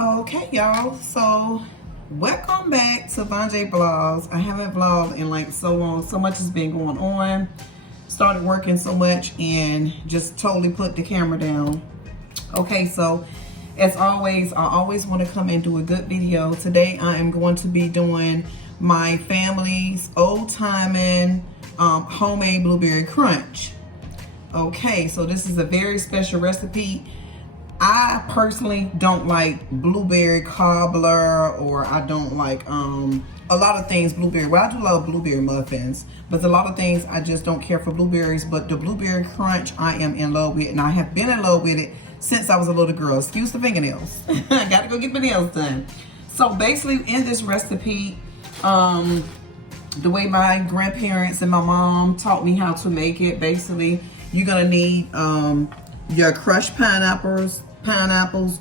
Okay, y'all, so welcome back to Vonjay Vlogs. I haven't vlogged in like so long. So much has been going on. Started working so much and just totally put the camera down. Okay, so as always, I always want to come and do a good video. Today I am going to be doing my family's old-timing homemade blueberry crunch. Okay, so this is a very special recipe. I personally don't like blueberry cobbler, or I don't like a lot of things blueberry. Well, I do love blueberry muffins, but a lot of things I just don't care for blueberries. But the blueberry crunch I am in love with, and I have been in love with it since I was a little girl. Excuse the fingernails. I gotta go get my nails done. So basically in this recipe, the way my grandparents and my mom taught me how to make it, basically you're gonna need your crushed pineapples.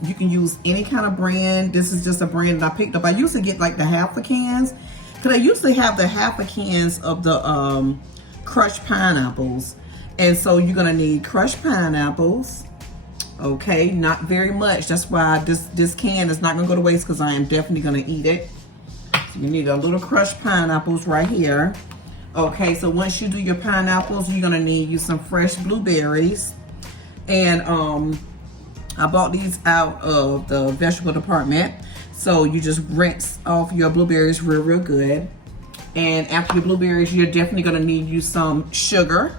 You can use any kind of brand. This is just a brand that I picked up. I used to get like the half a cans, because I usually have the half a cans of the crushed pineapples. And so you're gonna need crushed pineapples. Okay, not very much. That's why this can is not gonna go to waste, because I am definitely gonna eat it. So you need a little crushed pineapples right here. Okay, so once you do your pineapples, you're gonna need you some fresh blueberries. And I bought these out of the vegetable department. So you just rinse off your blueberries real good. And after your blueberries, you're definitely gonna need you some sugar.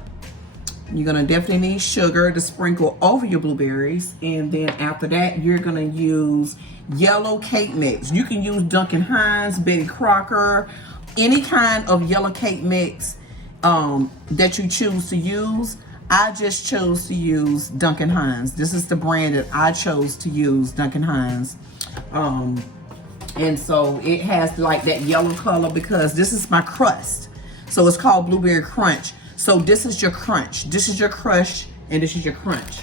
You're gonna definitely need sugar to sprinkle over your blueberries. And then after that, you're gonna use yellow cake mix. You can use Duncan Hines, Betty Crocker, any kind of yellow cake mix that you choose to use. I just chose to use Duncan Hines. This is the brand that I chose to use, Duncan Hines. And so it has like that yellow color because this is my crust. So it's called Blueberry Crunch. So this is your crunch. This is your crush, and this is your crunch.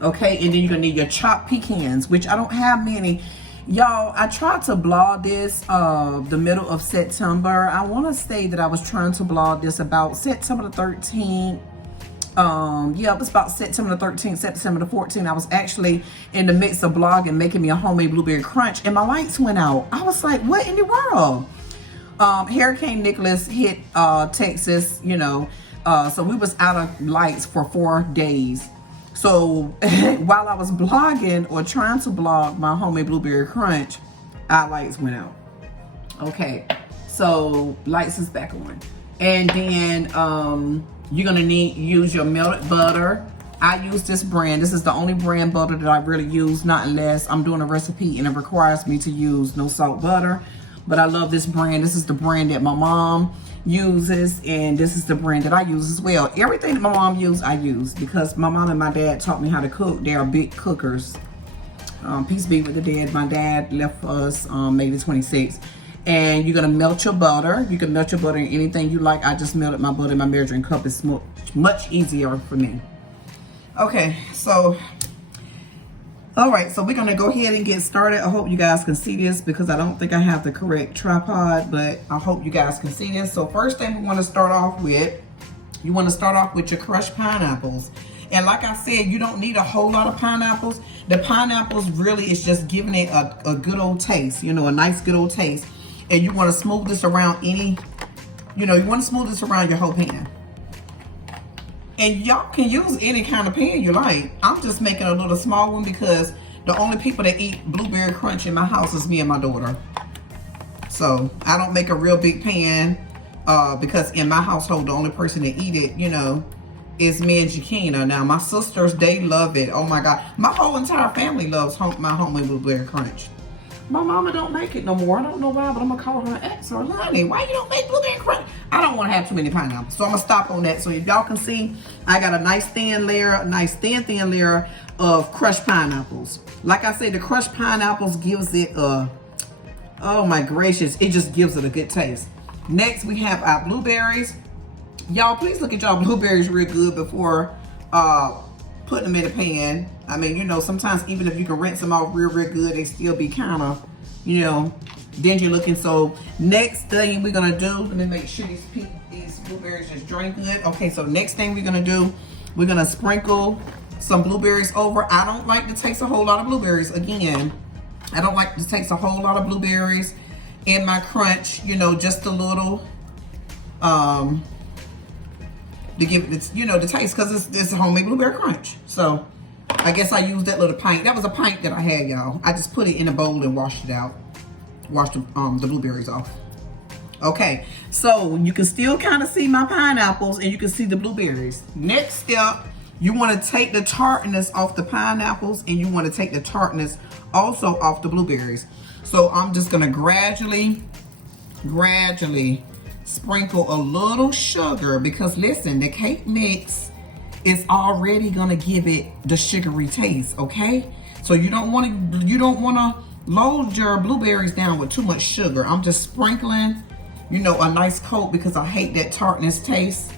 Okay, and then you're gonna need your chopped pecans, which I don't have many. Y'all, I tried to blog this the middle of September. I wanna say that I was trying to blog this about September the 13th. Yeah, it was about September the 13th, September the 14th. I was actually in the midst of blogging, making me a homemade blueberry crunch, and my lights went out. I was like, what in the world? Hurricane Nicholas hit Texas, you know, so we was out of lights for 4 days. So while I was blogging or trying to blog my homemade blueberry crunch, our lights went out. Okay, so lights is back on. And then you're gonna use your melted butter. I use this brand. This is the only brand butter that I really use, not unless I'm doing a recipe and it requires me to use no salt butter. But I love this brand. This is the brand that my mom uses, and this is the brand that I use as well. Everything that my mom used, I use, because my mom and my dad taught me how to cook. They are big cookers. Peace be with the dead. My dad left for us May the 26th. And you're gonna melt your butter. You can melt your butter in anything you like. I just melted my butter in my measuring cup. It's much easier for me. Okay, so, all right, so we're gonna go ahead and get started. I hope you guys can see this because I don't think I have the correct tripod, but I hope you guys can see this. So first thing we wanna start off with, you wanna start off with your crushed pineapples. And like I said, you don't need a whole lot of pineapples. The pineapples really is just giving it a good old taste, you know, a nice good old taste. And you want to smooth this around you want to smooth this around your whole pan. And y'all can use any kind of pan you like. I'm just making a little small one because the only people that eat blueberry crunch in my house is me and my daughter. So I don't make a real big pan because in my household, the only person that eat it, you know, is me and Jakina. Now my sisters, they love it. Oh my God. My whole entire family loves my homemade blueberry crunch. My mama don't make it no more. I don't know why, but I'm gonna call her and ask her, Lonnie, why you don't make blueberry crunch? I don't want to have too many pineapples, so I'm gonna stop on that. So if y'all can see, I got a nice thin layer, a nice thin layer of crushed pineapples. Like I said, the crushed pineapples gives it a, oh my gracious, it just gives it a good taste. Next, we have our blueberries. Y'all, please look at y'all blueberries real good before putting them in a pan. I mean, you know, sometimes even if you can rinse them off real good, they still be kind of, you know, dingy looking. So next thing we're gonna do, let me make sure these blueberries just drain good. Okay, so next thing we're gonna do, we're gonna sprinkle some blueberries over. I don't like to taste a whole lot of blueberries again. I don't like to taste a whole lot of blueberries in my crunch, you know, just a little, to give it, you know, the taste, because it's a homemade blueberry crunch. So I guess I used that little pint. That was a pint that I had, y'all. I just put it in a bowl and washed it out. Washed the blueberries off. Okay, so you can still kind of see my pineapples and you can see the blueberries. Next step, you want to take the tartness off the pineapples and you want to take the tartness also off the blueberries. So I'm just going to gradually sprinkle a little sugar, because listen, the cake mix is already going to give it the sugary taste, okay? So you don't want to load your blueberries down with too much sugar. I'm just sprinkling, you know, a nice coat, because I hate that tartness taste.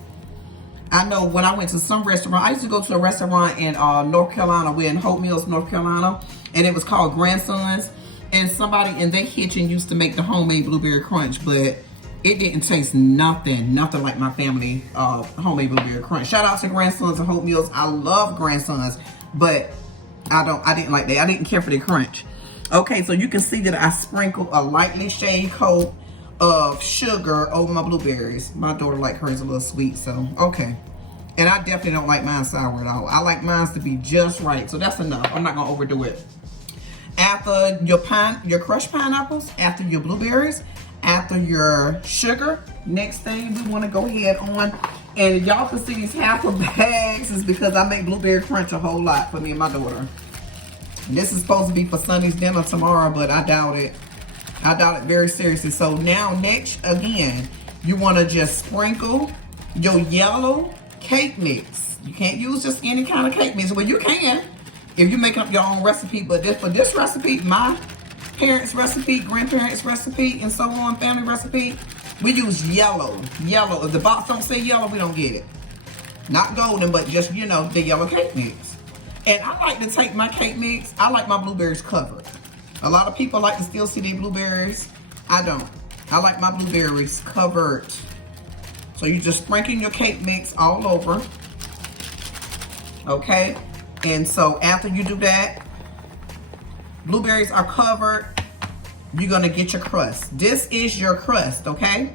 I know when I went to some restaurant, I used to go to a restaurant in North Carolina. We're in Hope Mills, North Carolina, and it was called Grandsons. And somebody in their kitchen used to make the homemade blueberry crunch, but it didn't taste nothing like my family homemade blueberry crunch. Shout out to Grandsons and Hope Mills. I love Grandsons, but I didn't like that. I didn't care for the crunch. Okay, so you can see that I sprinkled a lightly shade coat of sugar over my blueberries. My daughter like hers a little sweet, so okay. And I definitely don't like mine sour at all. I like mine to be just right, so that's enough. I'm not gonna overdo it. After your crushed pineapples, after your blueberries, after your sugar, next thing we want to go ahead on, and y'all can see these half of bags is because I make blueberry crunch a whole lot for me and my daughter. This is supposed to be for Sunday's dinner tomorrow, but I doubt it. I doubt it very seriously. So now next, again, you want to just sprinkle your yellow cake mix. You can't use just any kind of cake mix. Well, you can if you're making up your own recipe, but for this recipe, my parents' recipe, grandparents' recipe, and so on, family recipe, we use yellow. Yellow. If the box don't say yellow, we don't get it. Not golden, but just, you know, the yellow cake mix. And I like to take my cake mix, I like my blueberries covered. A lot of people like to still see their blueberries. I don't. I like my blueberries covered. So you just sprinkle your cake mix all over. Okay? And so after you do that, blueberries are covered, you're gonna get your crust. This is your crust, okay?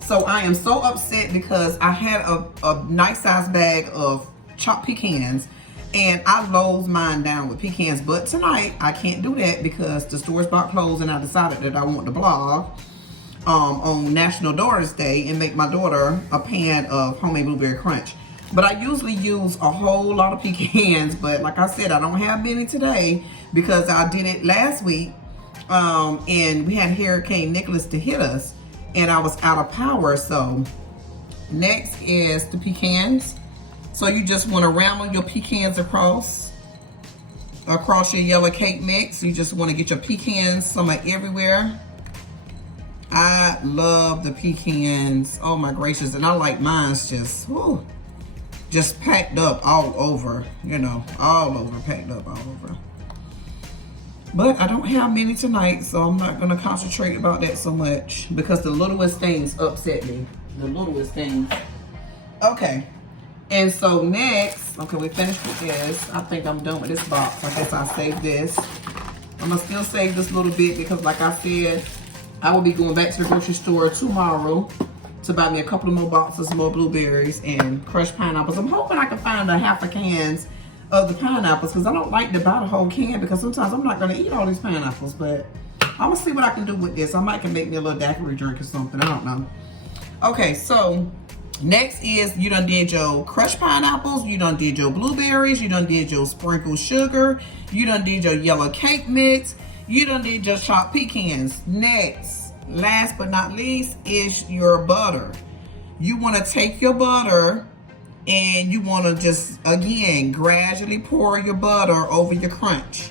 So I am so upset because I had a nice size bag of chopped pecans, and I loaded mine down with pecans, but tonight I can't do that because the store's about closed, and I decided that I want to vlog on National Daughter's Day and make my daughter a pan of homemade blueberry crunch. But I usually use a whole lot of pecans, but like I said, I don't have many today because I did it last week, and we had Hurricane Nicholas to hit us, and I was out of power. So next is the pecans. So you just want to ramble your pecans across your yellow cake mix. You just want to get your pecans somewhere everywhere. I love the pecans. Oh my gracious. And I like mine's just, whew, just packed up all over, you know, all over, packed up all over. But I don't have many tonight, so I'm not gonna concentrate about that so much because the littlest things upset me. The littlest things. Okay, and so next, okay, we finished with this. I think I'm done with this box. I guess I'll save this. I'm gonna still save this little bit because like I said, I will be going back to the grocery store tomorrow to buy me a couple of more boxes, more blueberries and crushed pineapples. I'm hoping I can find a half a cans of the pineapples because I don't like to buy the whole can because sometimes I'm not gonna eat all these pineapples, but I'm gonna see what I can do with this. I might can make me a little daiquiri drink or something, I don't know. Okay, so next is you done did your crushed pineapples, you done did your blueberries, you done did your sprinkled sugar, you done did your yellow cake mix, you done did your chopped pecans. Next, last but not least, is your butter. You want to take your butter and you want to just, again, gradually pour your butter over your crunch.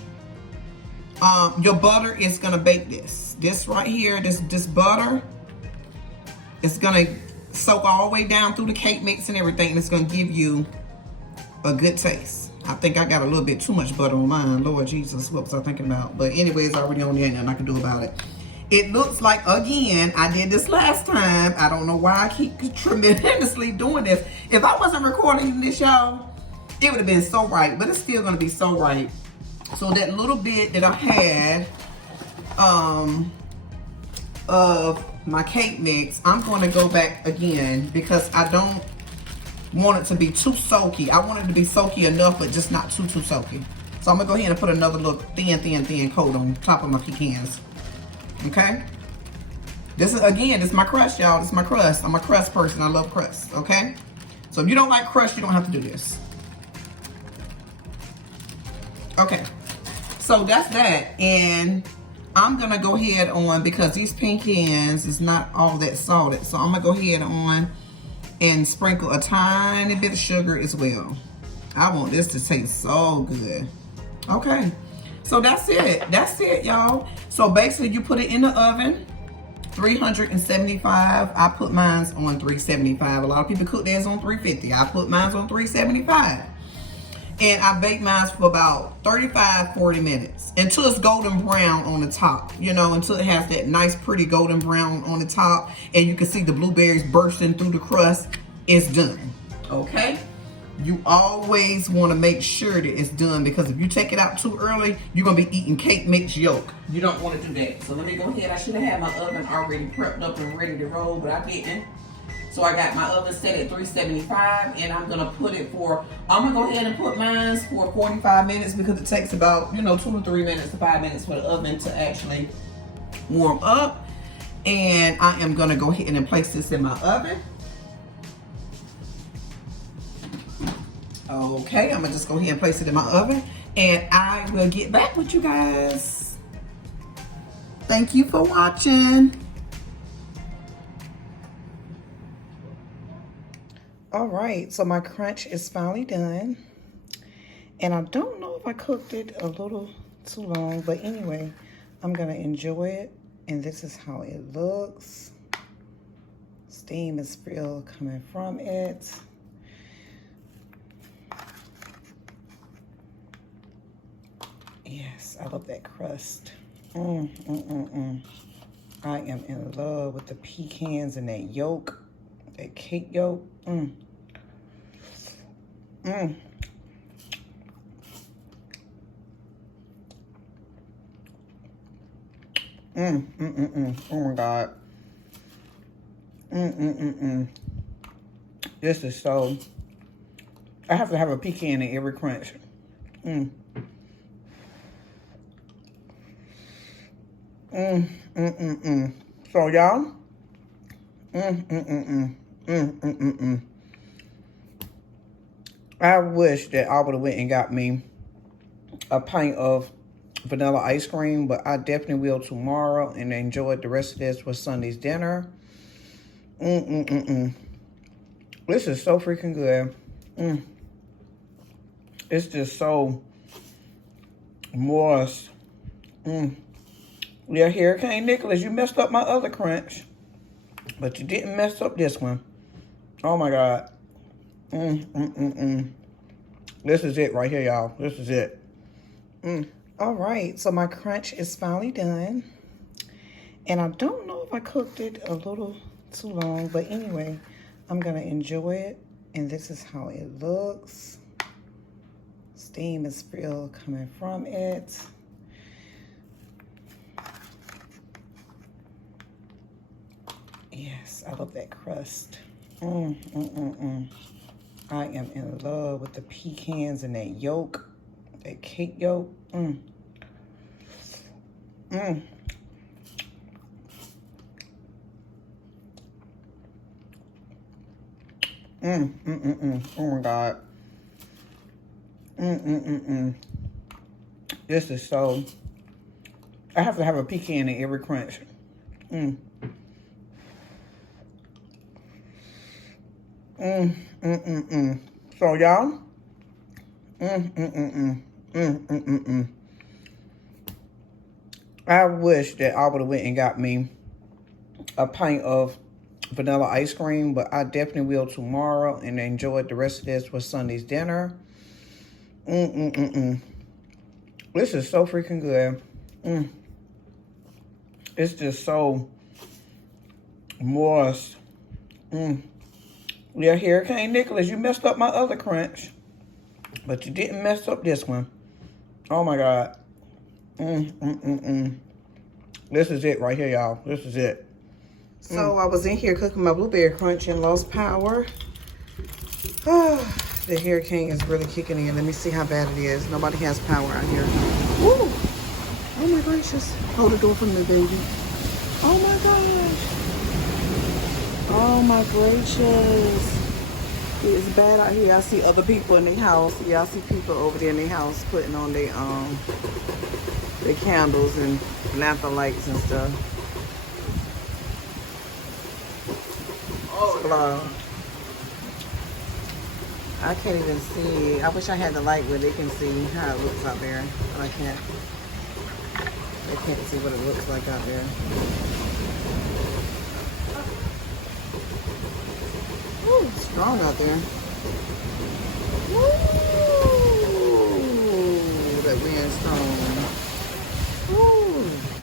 Your butter is going to bake this. This right here, this butter, it's going to soak all the way down through the cake mix and everything, and it's going to give you a good taste. I think I got a little bit too much butter on mine. Lord Jesus, what was I thinking about? But anyway, it's already on there, and nothing I can do about it. It looks like, again, I did this last time. I don't know why I keep tremendously doing this. If I wasn't recording this, y'all, it would have been so right, but it's still gonna be so right. So that little bit that I had of my cake mix, I'm going to go back again because I don't want it to be too soaky. I want it to be soaky enough, but just not too soaky. So I'm gonna go ahead and put another little thin coat on top of my pecans. Okay? This is, again, this is my crust, y'all. This is my crust. I'm a crust person. I love crust, okay? So if you don't like crust, you don't have to do this. Okay. So that's that. And I'm gonna go ahead on, because these pecans is not all that salted. So I'm gonna go ahead on and sprinkle a tiny bit of sugar as well. I want this to taste so good. Okay, so that's it. That's it, y'all. So basically, you put it in the oven, 375. I put mine on 375. A lot of people cook theirs on 350. I put mine on 375. And I bake mine for about 35, 40 minutes until it's golden brown on the top, you know, until it has that nice, pretty golden brown on the top and you can see the blueberries bursting through the crust. It's done, okay? You always want to make sure that it's done, because if you take it out too early, you're going to be eating cake mix yolk. You don't want to do that. So let me go ahead. I should have had my oven already prepped up and ready to roll, but I didn't. So I got my oven set at 375, and I'm gonna put it for, I'm gonna go ahead and put mine for 45 minutes because it takes about, 2 to 3 minutes to 5 minutes for the oven to actually warm up. And I am gonna go ahead and place this in my oven. Okay, I'm gonna just go ahead and place it in my oven, and I will get back with you guys. Thank you for watching. All right, so my crunch is finally done. And I don't know if I cooked it a little too long, but anyway, I'm gonna enjoy it. And this is how it looks. Steam is still coming from it. Yes, I love that crust. I am in love with the pecans and that yolk, that cake yolk. Oh my God. This is so, I have to have a pecan in every crunch. So y'all, I wish that I would have went and got me a pint of vanilla ice cream, but I definitely will tomorrow and enjoy the rest of this for Sunday's dinner. This is so freaking good. It's just so moist. Yeah, Hurricane Nicholas, you messed up my other crunch, but you didn't mess up this one. Oh my God. This is it right here, y'all. This is it. All right, so my crunch is finally done. And I don't know if I cooked it a little too long, but anyway, I'm gonna enjoy it. And this is how it looks. Steam is still coming from it. Yes, I love that crust. I am in love with the pecans and that yolk, that cake yolk. Oh my God. This is so, I have to have a pecan in every crunch. So y'all, I wish that I would have went and got me a pint of vanilla ice cream, but I definitely will tomorrow and enjoy the rest of this for Sunday's dinner. This is so freaking good. It's just so moist. Yeah, Hurricane Nicholas, you messed up my other crunch, but you didn't mess up this one. Oh my God. This is it right here, y'all. This is it. So I was in here cooking my blueberry crunch and lost power. The hurricane is really kicking in. Let me see how bad it is. Nobody has power out here. Woo! Oh my gracious. Hold the door for me, baby. Oh my gosh. Oh my gracious. It's bad out here. I see other people in their house. Yeah, I see people over there in their house putting on their candles and lantern lights and stuff. Oh, I can't even see. I wish I had the light where they can see how it looks out there. But I can't. They can't see what it looks like out there. Ooh, it's strong out there. Ooh, that wind strong.